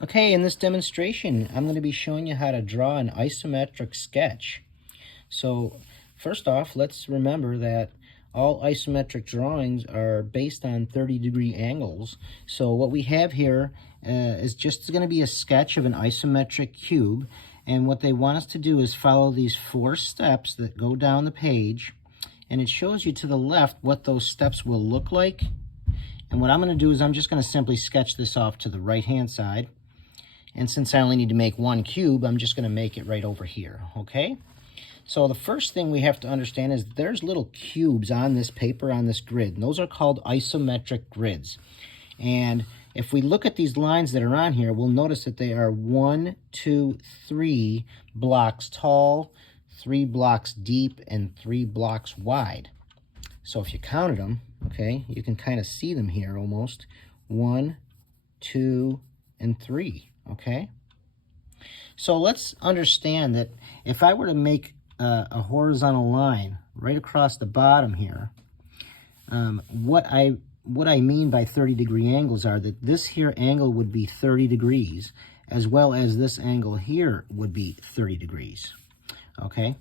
Okay, in this demonstration, I'm going to be showing you how to draw an isometric sketch. So first off, let's remember that all isometric drawings are based on 30-degree angles. So what we have here is just going to be a sketch of an isometric cube. And what they want us to do is follow these 4 steps that go down the page. And it shows you to the left what those steps will look like. And what I'm going to do is I'm just going to simply sketch this off to the right-hand side. And since I only need to make one cube, I'm just going to make it right over here, okay? So the first thing we have to understand is there's little cubes on this paper, on this grid. And those are called isometric grids. And if we look at these lines that are on here, we'll notice that they are 1, 2, 3 blocks tall, 3 blocks deep, and 3 blocks wide. So if you counted them, okay, you can kind of see them here almost. 1, 2, and 3. Okay, so let's understand that if I were to make a horizontal line right across the bottom here, what I mean by 30-degree angles are that this here angle would be 30 degrees, as well as this angle here would be 30 degrees. Okay,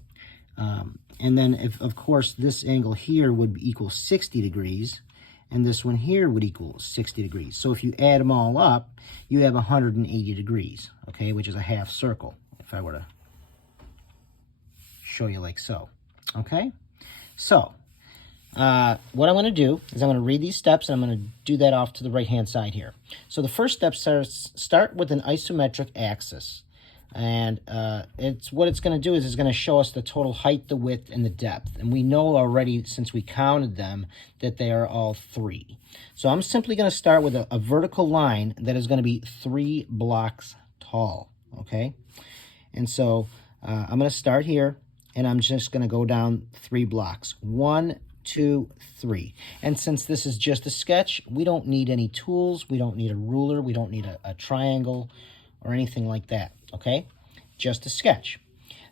and then if of course this angle here would equal 60 degrees. And this one here would equal 60 degrees. So if you add them all up, you have 180 degrees, okay, which is a half circle, if I were to show you like so, okay? So what I'm going to do is I'm going to read these steps, and I'm going to do that off to the right-hand side here. So the first step start with an isometric axis. And what it's going to do is it's going to show us the total height, the width, and the depth. And we know already, since we counted them, that they are all 3. So I'm simply going to start with a vertical line that is going to be 3 blocks tall, okay? And so I'm going to start here, and I'm just going to go down 3 blocks. 1, 2, 3. And since this is just a sketch, we don't need any tools. We don't need a ruler. We don't need a triangle or anything like that. Okay, just a sketch.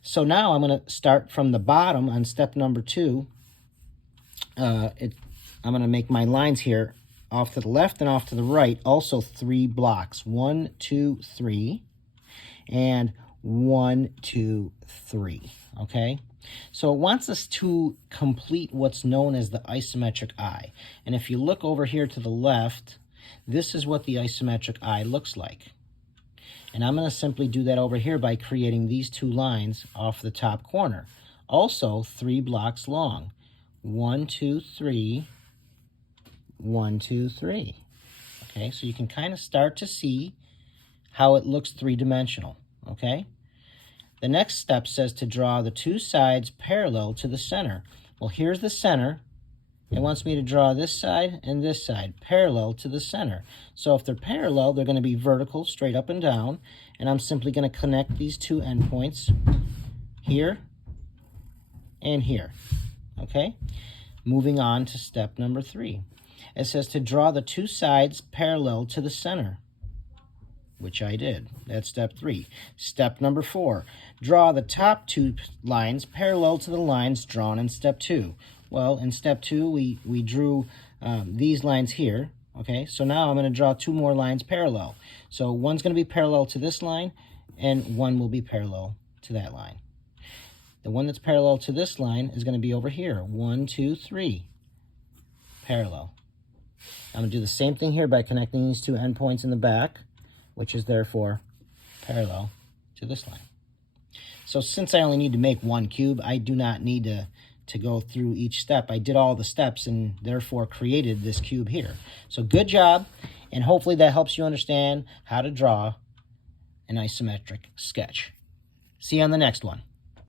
So now I'm going to start from the bottom on step number 2. I'm going to make my lines here off to the left and off to the right, also 3 blocks. 1, 2, 3, and 1, 2, 3. Okay, so it wants us to complete what's known as the isometric eye. And if you look over here to the left, this is what the isometric eye looks like. And I'm going to simply do that over here by creating these 2 lines off the top corner. Also 3 blocks long. 1, 2, 3, 1, 2, 3. Okay, so you can kind of start to see how it looks 3-dimensional. Okay? The next step says to draw the 2 sides parallel to the center. Well, here's the center. It wants me to draw this side and this side parallel to the center. So if they're parallel, they're going to be vertical, straight up and down. And I'm simply going to connect these 2 endpoints here and here. Okay? Moving on to step number 3. It says to draw the 2 sides parallel to the center, which I did. That's step 3. Step number 4. Draw the top 2 lines parallel to the lines drawn in step 2. Well, in step 2, we drew these lines here, okay? So now I'm going to draw 2 more lines parallel. So one's going to be parallel to this line, and one will be parallel to that line. The one that's parallel to this line is going to be over here. 1, 2, 3, parallel. I'm going to do the same thing here by connecting these 2 endpoints in the back, which is therefore parallel to this line. So since I only need to make one cube, I do not need to go through each step. I did all the steps and therefore created this cube here. So good job, and hopefully that helps you understand how to draw an isometric sketch. See you on the next one.